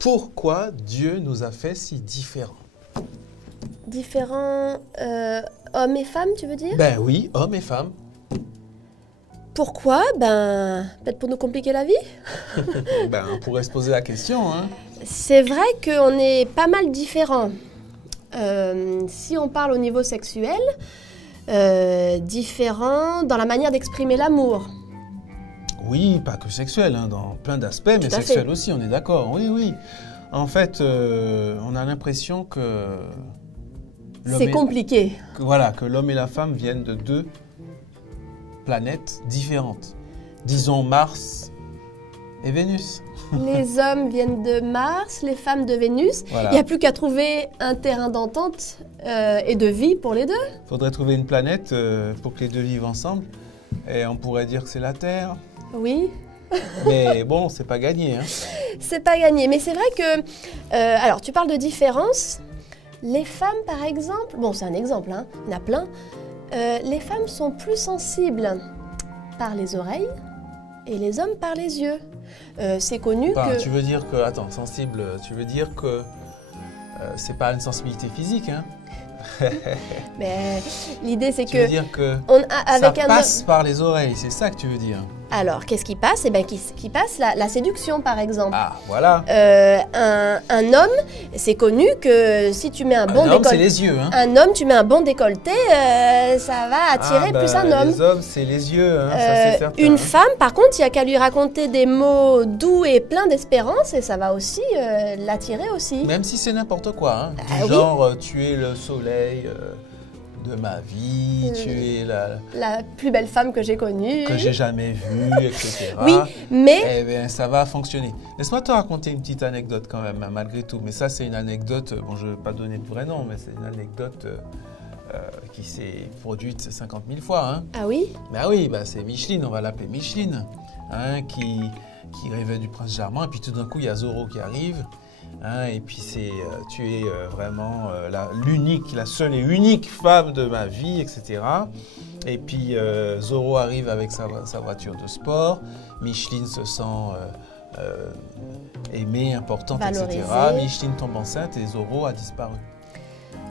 Pourquoi Dieu nous a fait si différents? Différents hommes et femmes, tu veux dire? Ben oui, hommes et femmes. Pourquoi? Ben, peut-être pour nous compliquer la vie. Ben, on pourrait se poser la question, hein. C'est vrai qu'on est pas mal différents. Si on parle au niveau sexuel, différents dans la manière d'exprimer l'amour. Oui, pas que sexuel, hein, dans plein d'aspects, mais Tout à sexuel fait. aussi, on est d'accord. Oui, oui. En fait, on a l'impression que C'est compliqué. que l'homme et la femme viennent de deux planètes différentes. Disons Mars et Vénus. Les hommes viennent de Mars, les femmes de Vénus. Voilà. Il n'y a plus qu'à trouver un terrain d'entente et de vie pour les deux. Il faudrait trouver une planète pour que les deux vivent ensemble. Et on pourrait dire que c'est la Terre. Oui, Mais bon, c'est pas gagné, hein. c'est pas gagné. Mais c'est vrai que... alors, tu parles de différence. Les femmes, par exemple... Bon, c'est un exemple, hein, il y en a plein. Les femmes sont plus sensibles par les oreilles et les hommes par les yeux. C'est connu Enfin, que... tu veux dire que... Attends, sensible, tu veux dire que c'est pas une sensibilité physique, hein. Mais l'idée, c'est Tu veux que... dire que avec ça un passe par les oreilles, c'est ça que tu veux dire? Alors, qu'est-ce qui passe? Eh bien, qui passe la séduction, par exemple. Ah, voilà. Un homme, c'est connu que si tu mets un bon Un homme, c'est décolleté... les yeux, hein. Un homme, tu mets un bon décolleté, ça va attirer plus un homme. Les hommes, c'est les yeux, hein, ça c'est certain. Une hein. femme, par contre, il n'y a qu'à lui raconter des mots doux et pleins d'espérance et ça va aussi l'attirer aussi. Même si c'est n'importe quoi, hein. Ah Du oui. genre, tu es le soleil de ma vie, tu es La plus belle femme que j'ai connue. que j'ai jamais vue, etc. Oui, mais... Eh bien, ça va fonctionner. Laisse-moi te raconter une petite anecdote quand même, hein, malgré tout. Mais ça, c'est une anecdote, bon, je ne vais pas donner le vrai nom, mais c'est une anecdote qui s'est produite 50 000 fois. Hein. Ah oui? Ben oui, ben c'est Micheline, on va l'appeler Micheline, hein, qui rêvait du prince charmant. Et puis tout d'un coup, il y a Zorro qui arrive. Hein, et puis tu es vraiment l'unique, la seule et unique femme de ma vie, etc. Et puis Zorro arrive avec sa voiture de sport. Micheline se sent aimée, importante, Valorisée. etc. Micheline tombe enceinte et Zorro a disparu.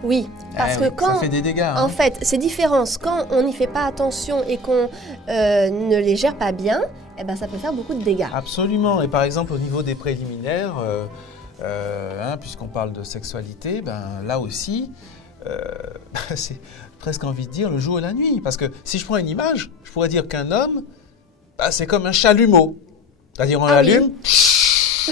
Oui, parce Eh que oui, quand... ça fait des dégâts. Hein. En fait, ces différences, quand on n'y fait pas attention et qu'on ne les gère pas bien, eh ben, ça peut faire beaucoup de dégâts. Absolument. Et par exemple, au niveau des préliminaires, hein, puisqu'on parle de sexualité, ben, là aussi, c'est presque envie de dire le jour et la nuit. Parce que si je prends une image, je pourrais dire qu'un homme, ben, c'est comme un chalumeau. C'est-à-dire on Ah oui. l'allume,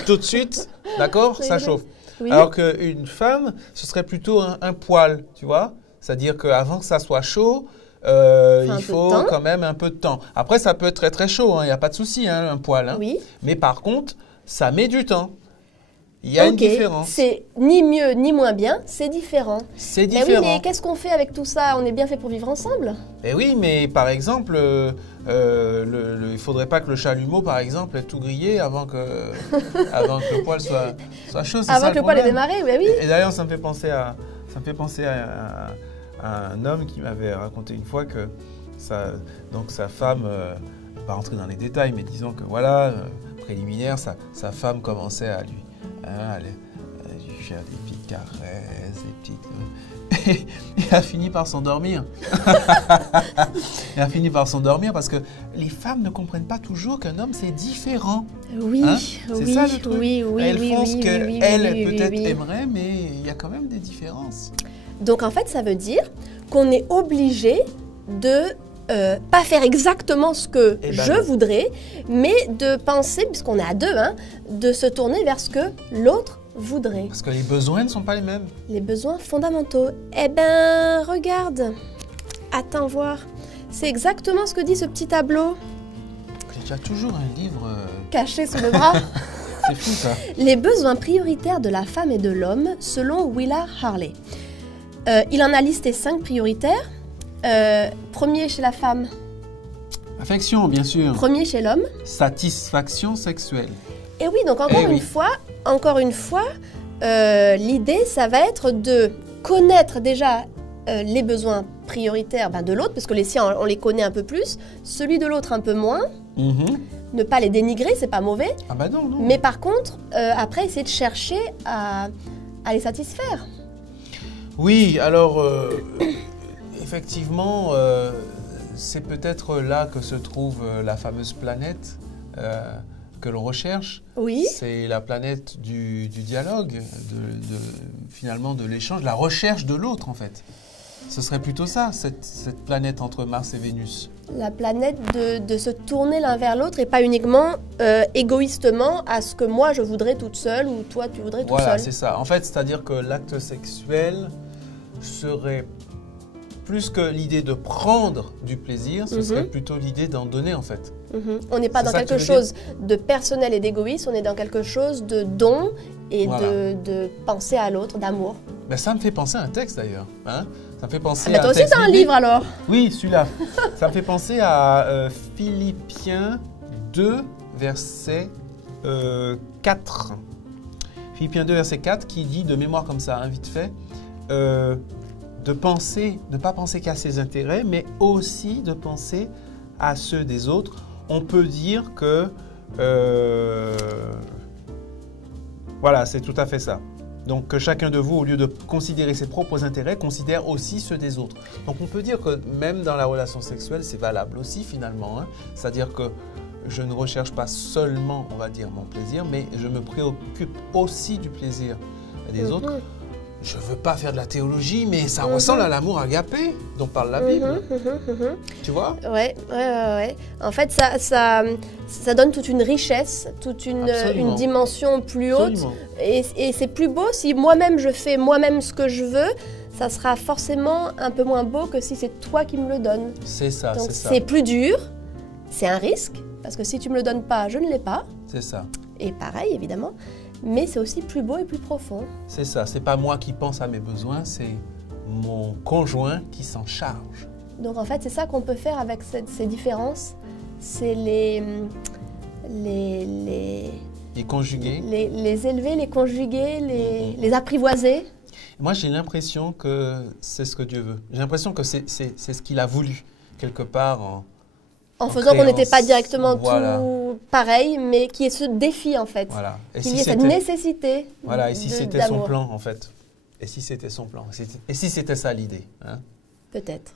tout de suite, d'accord, Oui, ça oui. chauffe. Oui. Alors qu'une femme, ce serait plutôt un poêle, tu vois. C'est-à-dire qu'avant que ça soit chaud, un il peu de faut temps. quand même un peu de temps. Après, ça peut être très très chaud, il n'y a pas de souci, hein, un poêle. Hein. Oui. Mais par contre, ça met du temps. Il y a une Ok, différence. c'est ni mieux ni moins bien, c'est différent. C'est Mais oui, différent. mais qu'est-ce qu'on fait avec tout ça? On est bien fait pour vivre ensemble. Et oui, mais par exemple, il ne faudrait pas que le chalumeau, par exemple, ait tout grillé avant que le poêle soit chaud. c'est Avant ça que le poêle ait problème. démarré, oui, oui. Et d'ailleurs, ça me fait penser à un homme qui m'avait raconté une fois que donc sa femme, pas rentrer dans les détails, mais disons que voilà, préliminaire, sa femme commençait à lui faire des petites caresses, des petites... Il a fini par s'endormir. Il a fini par s'endormir parce que les femmes ne comprennent pas toujours qu'un homme, c'est différent. Oui, Hein? oui, C'est ça le truc. oui, oui, Elles oui, font oui, ce oui, qu'elles oui, peut-être oui. aimeraient, mais il y a quand même des différences. Donc en fait, ça veut dire qu'on est obligé de pas faire exactement ce que Eh ben je non. voudrais, mais de penser, puisqu'on est à deux, hein, de se tourner vers ce que l'autre voudrait. Parce que les besoins ne sont pas les mêmes. Les besoins fondamentaux. Eh ben, regarde. Attends voir. C'est exactement ce que dit ce petit tableau Tu as toujours un livre... caché sous le bras. C'est fou ça. Les besoins prioritaires de la femme et de l'homme, selon Willard Harley. Il en a listé 5 prioritaires. Premier chez la femme, Affection, bien sûr. premier chez l'homme. Satisfaction sexuelle. Et oui, donc Eh oui. encore une fois, l'idée, ça va être de connaître déjà les besoins prioritaires de l'autre, parce que les siens, on les connaît un peu plus, celui de l'autre un peu moins. Mhm. ne pas les dénigrer, c'est pas mauvais. Ah bah non, non. Mais par contre, après, essayer de chercher à les satisfaire. Oui, alors, effectivement, c'est peut-être là que se trouve la fameuse planète que l'on recherche. Oui. C'est la planète du dialogue, finalement de l'échange, de la recherche de l'autre en fait. Ce serait plutôt ça, cette planète entre Mars et Vénus. La planète de se tourner l'un vers l'autre et pas uniquement égoïstement à ce que moi je voudrais toute seule ou toi tu voudrais tout seul. Voilà, c'est ça. En fait, c'est-à-dire que l'acte sexuel serait plus que l'idée de prendre du plaisir, ce serait plutôt l'idée d'en donner en fait. On n'est pas dans quelque chose de personnel et d'égoïste, on est dans quelque chose de don et de penser à l'autre, d'amour. Ben, ça me fait penser à un texte d'ailleurs. Hein, ça me fait penser à à toi aussi t'as un livre alors. Oui, celui-là. Ça me fait penser à Philippiens 2, verset 4. Philippiens 2, verset 4 qui dit de mémoire comme ça, hein, vite fait, de ne pas penser qu'à ses intérêts, mais aussi de penser à ceux des autres. On peut dire que... voilà, c'est tout à fait ça. Donc que chacun de vous, au lieu de considérer ses propres intérêts, considère aussi ceux des autres. Donc on peut dire que même dans la relation sexuelle, c'est valable aussi finalement. Hein. C'est-à-dire que je ne recherche pas seulement, on va dire, mon plaisir, mais je me préoccupe aussi du plaisir des autres. Je ne veux pas faire de la théologie, mais ça ressemble à l'amour agapé dont parle la Bible. Tu vois? Ouais. En fait, ça donne toute une richesse, toute une dimension plus haute. Et c'est plus beau si moi-même je fais moi-même ce que je veux. Ça sera forcément un peu moins beau que si c'est toi qui me le donnes. C'est ça, donc c'est ça. C'est plus dur, c'est un risque, parce que si tu me le donnes pas, je ne l'ai pas. C'est ça. Et pareil, évidemment. Mais c'est aussi plus beau et plus profond. C'est ça, c'est pas moi qui pense à mes besoins, c'est mon conjoint qui s'en charge. Donc en fait, c'est ça qu'on peut faire avec ces différences, c'est les conjuguer. Les élever, les conjuguer, les apprivoiser. Moi, j'ai l'impression que c'est ce que Dieu veut. J'ai l'impression que c'est ce qu'il a voulu, quelque part en faisant qu'on n'était pas directement tout pareil, mais qu'il y ait ce défi en fait. Voilà. Qu'il y ait cette nécessité. Voilà, et si c'était son plan en fait. Et si c'était son plan. Et si c'était ça l'idée. Hein? Peut-être.